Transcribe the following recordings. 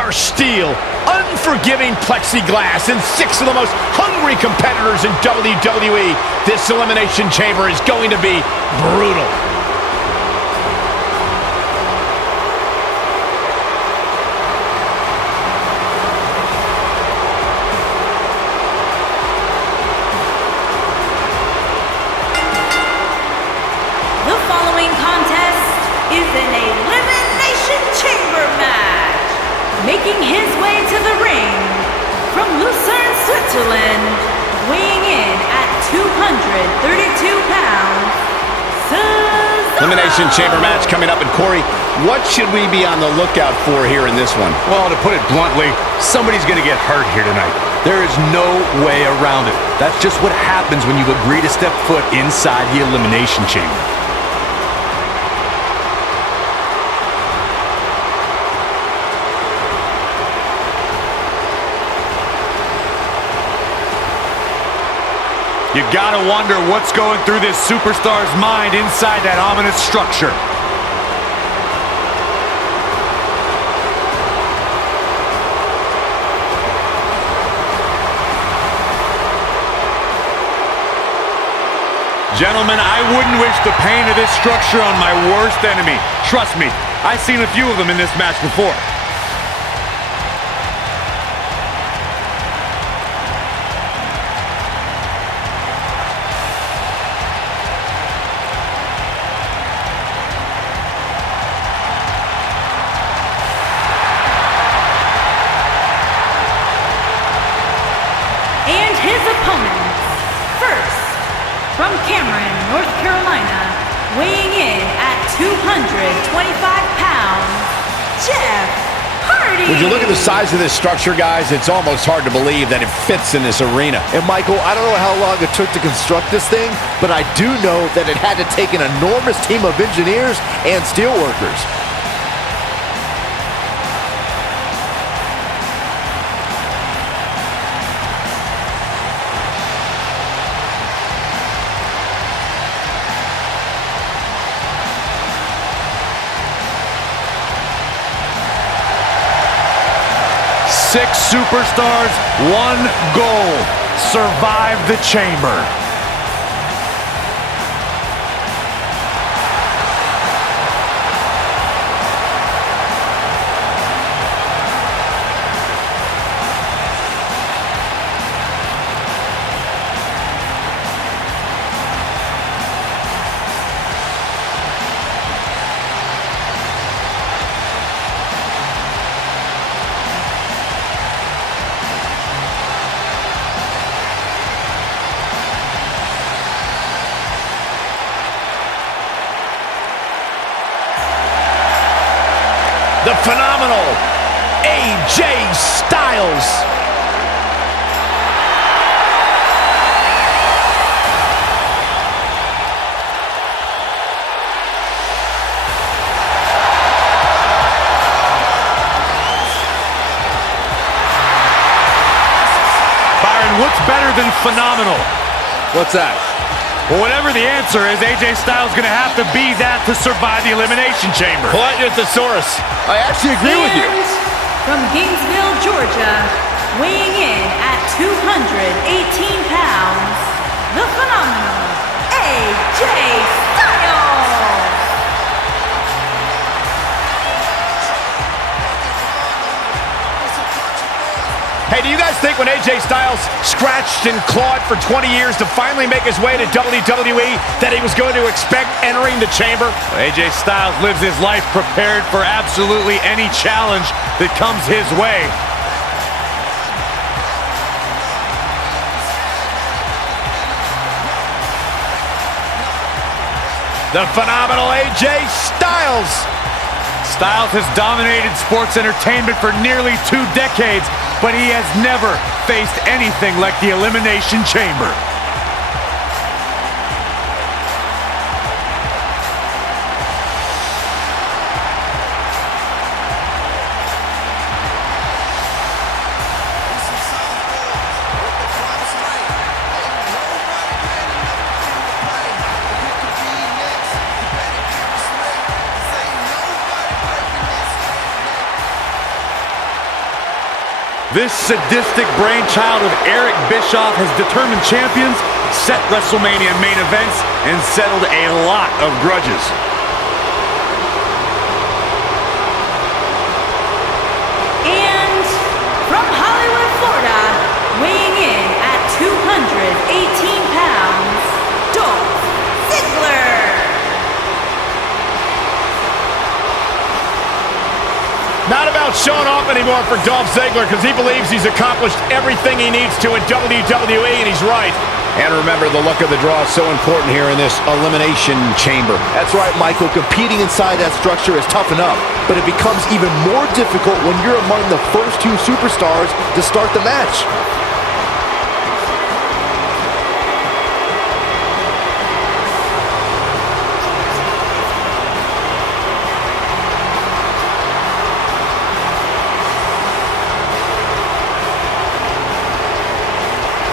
harsh steel, unforgiving plexiglass, and 6 of the most hungry competitors in WWE. This Elimination Chamber is going to be brutal. The following contest is an Elimination Chamber match. Making his way to the ring from Lucerne, Switzerland, weighing in at 232 pounds, Cesaro. Elimination Chamber match coming up. And Corey, what should we be on the lookout for here in this one? Well, to put it bluntly, somebody's going to get hurt here tonight. There is no way around it. That's just what happens when you agree to step foot inside the Elimination Chamber. You gotta wonder what's going through this superstar's mind inside that ominous structure. Gentlemen, I wouldn't wish the pain of this structure on my worst enemy. Trust me, I've seen a few of them in this match before. And his opponents, first, from Cameron, North Carolina, weighing in at 225 pounds, Jeff Hardy. Would you look at the size of this structure, guys? It's almost hard to believe that it fits in this arena. And Michael, I don't know how long it took to construct this thing, but I do know that it had to take an enormous team of engineers and steel workers. Six superstars, one goal: survive the chamber. The phenomenal AJ Styles. Byron, what's better than phenomenal? What's that? Well, whatever the answer is, AJ Styles going to have to be that to survive the Elimination Chamber. Pull out your thesaurus. I actually agree with you. And from Gainesville, Georgia, weighing in at 218 pounds, the phenomenal AJ Styles. Hey, do you guys think when AJ Styles scratched and clawed for 20 years to finally make his way to WWE that he was going to expect entering the chamber? AJ Styles lives his life prepared for absolutely any challenge that comes his way. The phenomenal AJ Styles. Styles has dominated sports entertainment for nearly 2 decades, but he has never faced anything like the Elimination Chamber. This sadistic brainchild of Eric Bischoff has determined champions, set WrestleMania main events, and settled a lot of grudges. And from Hollywood, Florida, weighing in at 218 pounds, Ziggler. Not about showing off anymore for Dolph Ziggler because he believes he's accomplished everything he needs to in WWE, and he's right. And remember, the luck of the draw is so important here in this Elimination Chamber. That's right, Michael. Competing inside that structure is tough enough, but it becomes even more difficult when you're among the first two superstars to start the match.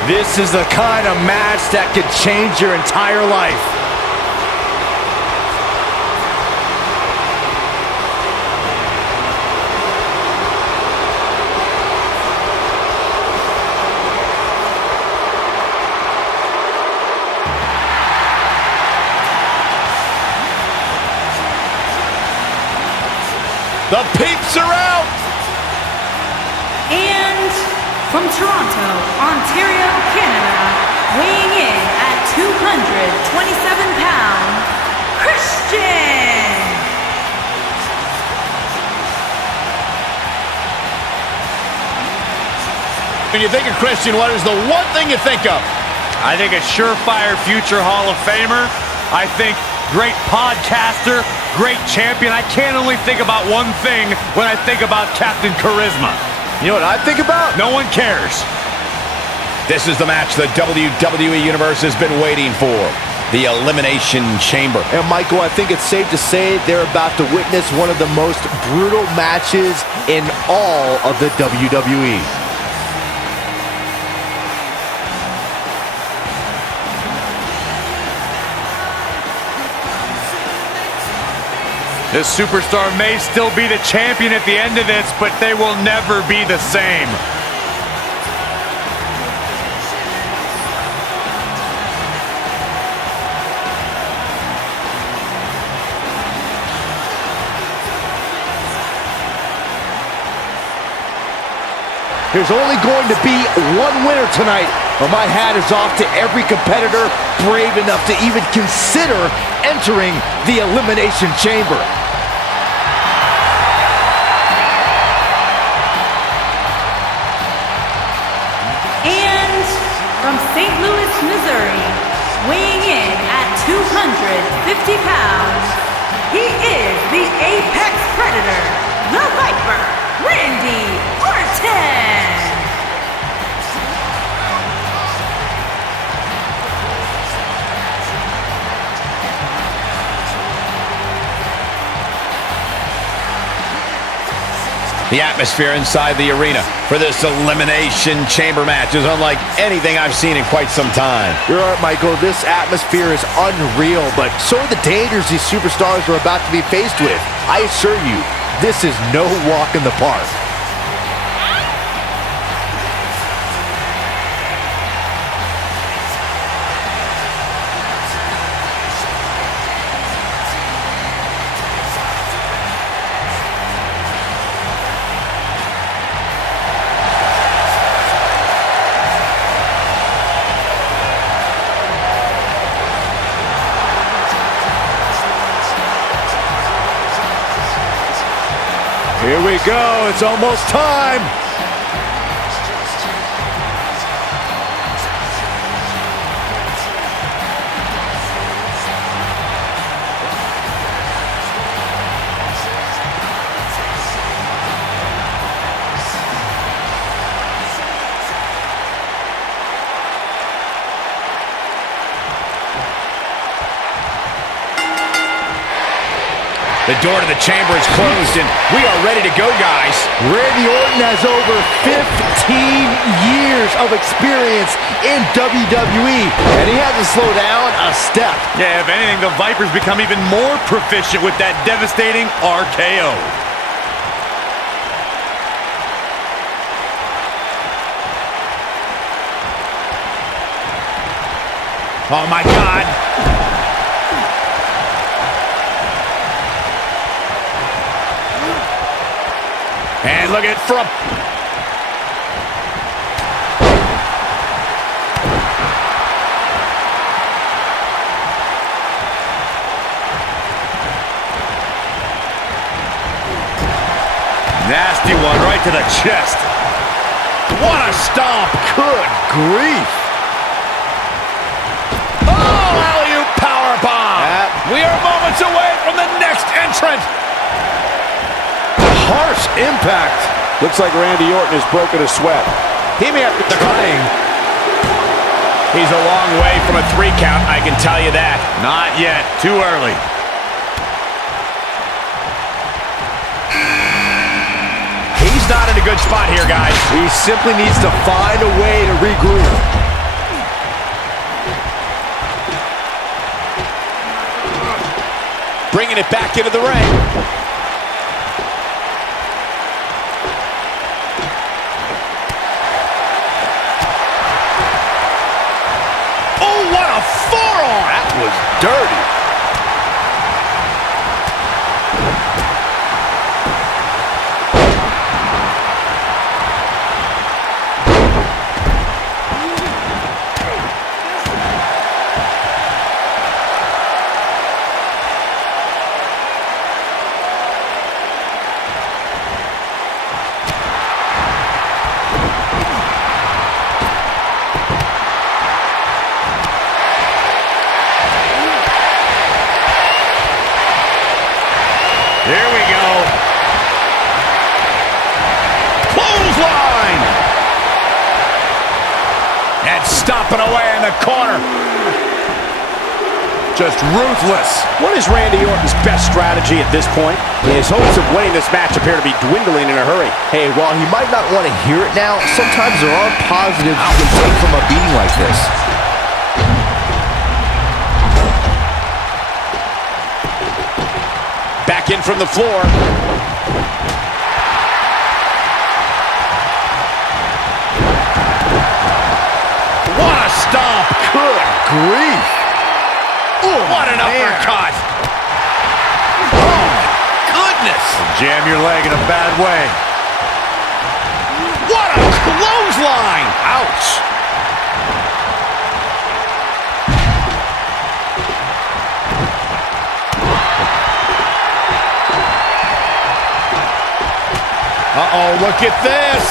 This is the kind of match that could change your entire life. The peeps are out! And from Toronto, Ontario, Canada, weighing in at 227 pounds, Christian! When you think of Christian, what is the one thing you think of? I think a surefire future Hall of Famer. I think great podcaster, great champion. I can't only think about one thing when I think about Captain Charisma. You know what I think about? No one cares. This is the match the WWE Universe has been waiting for. The Elimination Chamber. And Michael, I think it's safe to say they're about to witness one of the most brutal matches in all of the WWE. This superstar may still be the champion at the end of this, but they will never be the same. There's only going to be one winner tonight, but my hat is off to every competitor brave enough to even consider entering the Elimination Chamber. And from St. Louis, Missouri, weighing in at 250 pounds, he is the Apex Predator, the Viper, Randy Orton! The atmosphere inside the arena for this Elimination Chamber match is unlike anything I've seen in quite some time. You're right, Michael. This atmosphere is unreal, but so are the dangers these superstars are about to be faced with. I assure you, this is no walk in the park. Here we go, it's almost time. The door to the chamber is closed, and we are ready to go, guys. Randy Orton has over 15 years of experience in WWE, and he hasn't slowed down a step. Yeah, if anything, the Vipers become even more proficient with that devastating RKO. Oh, my God. And look at from... Nasty one right to the chest. What a stomp. Good grief. Oh, alley-oop powerbomb. We are moments away from the next entrant. Harsh impact. Looks like Randy Orton has broken a sweat. He may have to trying. He's a long way from a 3 count, I can tell you that. Not yet. Too early. He's not in a good spot here, guys. He simply needs to find a way to regroup. Bringing it back into the ring. Oh, what a forearm! That was dirty. Here we go. Clothesline! And stomping away in the corner. Just ruthless. What is Randy Orton's best strategy at this point? His hopes of winning this match appear to be dwindling in a hurry. Hey, while he might not want to hear it now, sometimes there are positives you can take from a beating like this. Back in from the floor. What a stomp. Good grief. Ooh, what an uppercut. Oh, my goodness. Jam your leg in a bad way. What a clothesline. Ouch. Uh-oh, look at this.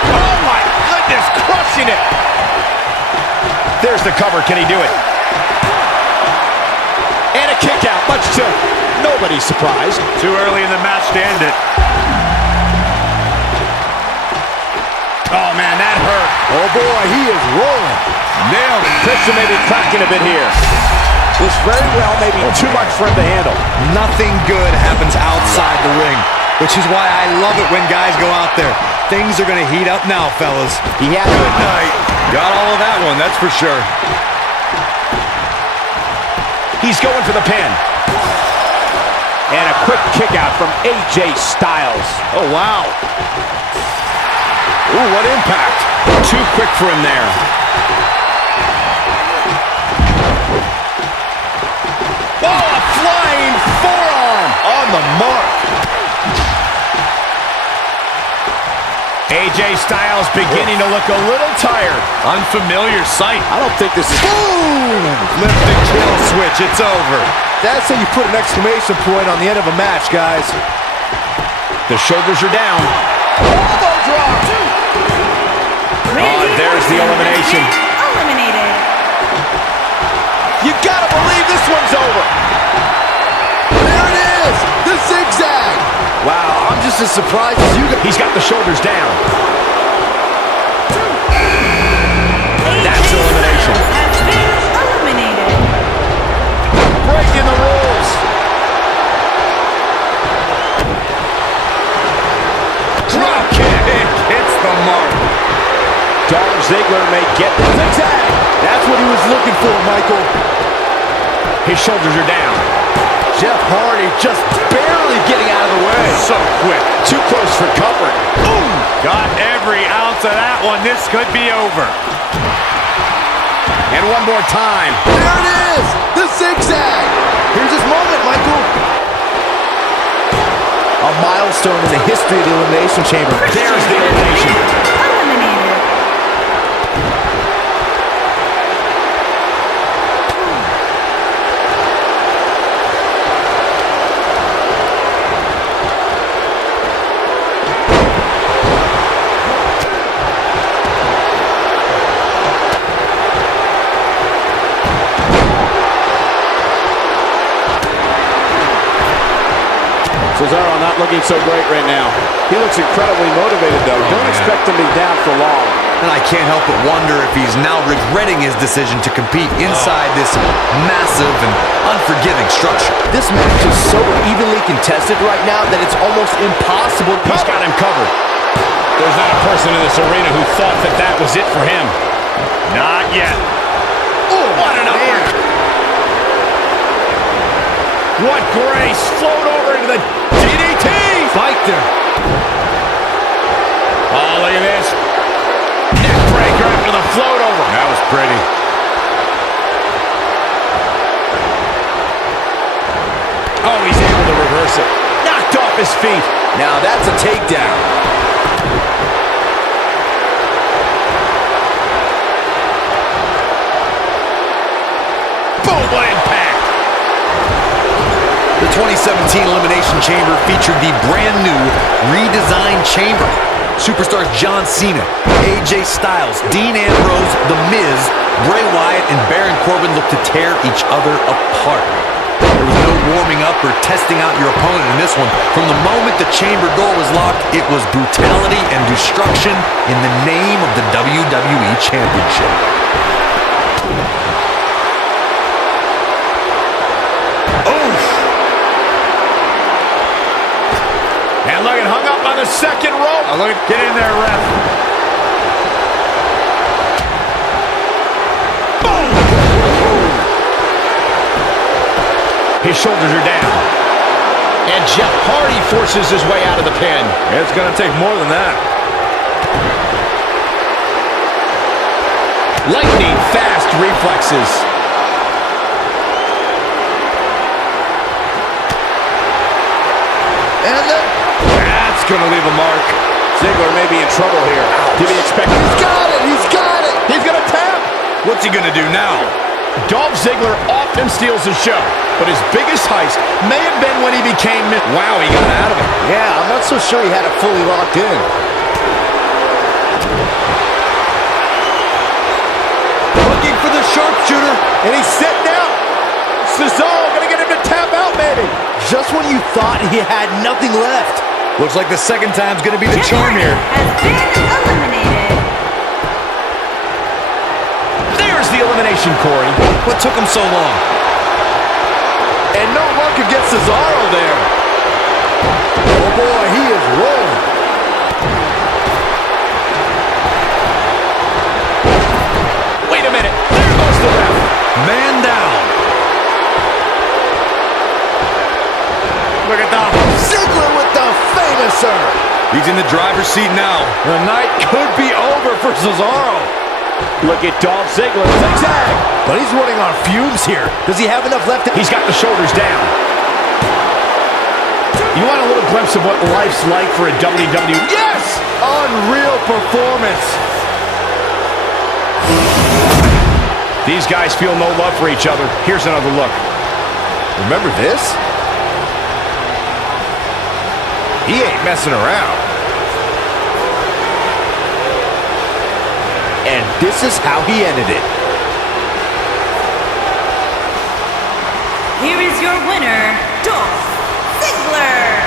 Oh, my goodness, crushing it. There's the cover. Can he do it? And a kick out, much to nobody's surprise. Too early in the match to end it. Oh, man, that hurt. Oh, boy, he is rolling. Nailed it. Christian may be cracking a bit here. This very well may be too much for him to handle. Nothing good happens outside the ring, which is why I love it when guys go out there. Things are going to heat up now, fellas. He had Good night. Got all of that one, that's for sure. He's going for the pin. And a quick kick out from AJ Styles. Oh, wow. Ooh, what impact. Too quick for him there. Oh, a flying forearm. On the mark. AJ Styles beginning to look a little tired. Unfamiliar sight. I don't think this is... Boom! Flip the kill switch, it's over. That's how you put an exclamation point on the end of a match, guys. The shoulders are down. Elbow drop. There's the elimination. Eliminated. You gotta believe this one's over. There it is, the zigzag. Wow, I'm just as surprised as you guys. He's got the shoulders down. That's elimination. Has been eliminated. Breaking the rules. Drop kick. It hits the mark. Dollar Ziggler may get the zigzag. That's what he was looking for, Michael. His shoulders are down. Jeff Hardy just barely getting out of the way. So quick. Too close for comfort. Ooh! Got every ounce of that one. This could be over. And one more time. There it is! The zigzag! Here's his moment, Michael. A milestone in the history of the Elimination Chamber. There's the elimination. Eliminated. Cesaro not looking so great right now. He looks incredibly motivated, though. Don't expect him to be down for long. And I can't help but wonder if he's now regretting his decision to compete inside this massive and unforgiving structure. This match is so evenly contested right now that it's almost impossible. He's got him covered. There's not a person in this arena who thought that that was it for him. Not yet. Oh, what an uppercut. What grace. Float over into the DDT. Fight there. Oh, look at this. Neck breaker after the float over. That was pretty. Oh, he's able to reverse it. Knocked off his feet. Now that's a takedown. Boom, what impact. The 2017 Elimination Chamber featured the brand new redesigned chamber. Superstars John Cena, AJ Styles, Dean Ambrose, The Miz, Bray Wyatt, and Baron Corbin looked to tear each other apart. There was no warming up or testing out your opponent in this one. From the moment the chamber door was locked, it was brutality and destruction in the name of the WWE Championship. And look, hung up on the second rope. Oh, look, get in there, ref. Boom! His shoulders are down. And Jeff Hardy forces his way out of the pin. It's going to take more than that. Lightning fast reflexes. And then That's going to leave a mark. Ziggler may be in trouble here. Did he expect it? he's got it! He's got it! He's going to tap. What's he going to do now? Dolph Ziggler often steals the show, but his biggest heist may have been when he became... Wow, he got out of it. Yeah, I'm not so sure he had it fully locked in. Looking for the sharpshooter. And he's sitting out. Cesaro going to get him to tap out, maybe. Just when you thought he had nothing left. Looks like the second time's going to be the charm here. Has been eliminated. There's the elimination, Corey. What took him so long? And no luck against Cesaro there. Oh boy, he is rolling. Wait a minute. There goes the ref. Man down. Look at that. Ziggler with the famouser. He's in the driver's seat now. The night could be over for Cesaro. Look at Dolph Ziggler. Zigzag. But he's running on fumes here. Does he have enough left? He's got the shoulders down. You want a little glimpse of what life's like for a WWE? Yes! Unreal performance. These guys feel no love for each other. Here's another look. Remember this? He ain't messing around. And this is how he ended it. Here is your winner, Dolph Ziggler.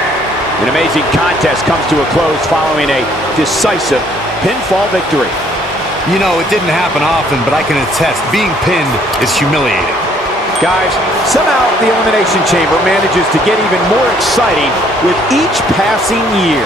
An amazing contest comes to a close following a decisive pinfall victory. You know, it didn't happen often, but I can attest, being pinned is humiliating. Guys, somehow the Elimination Chamber manages to get even more exciting with each passing year.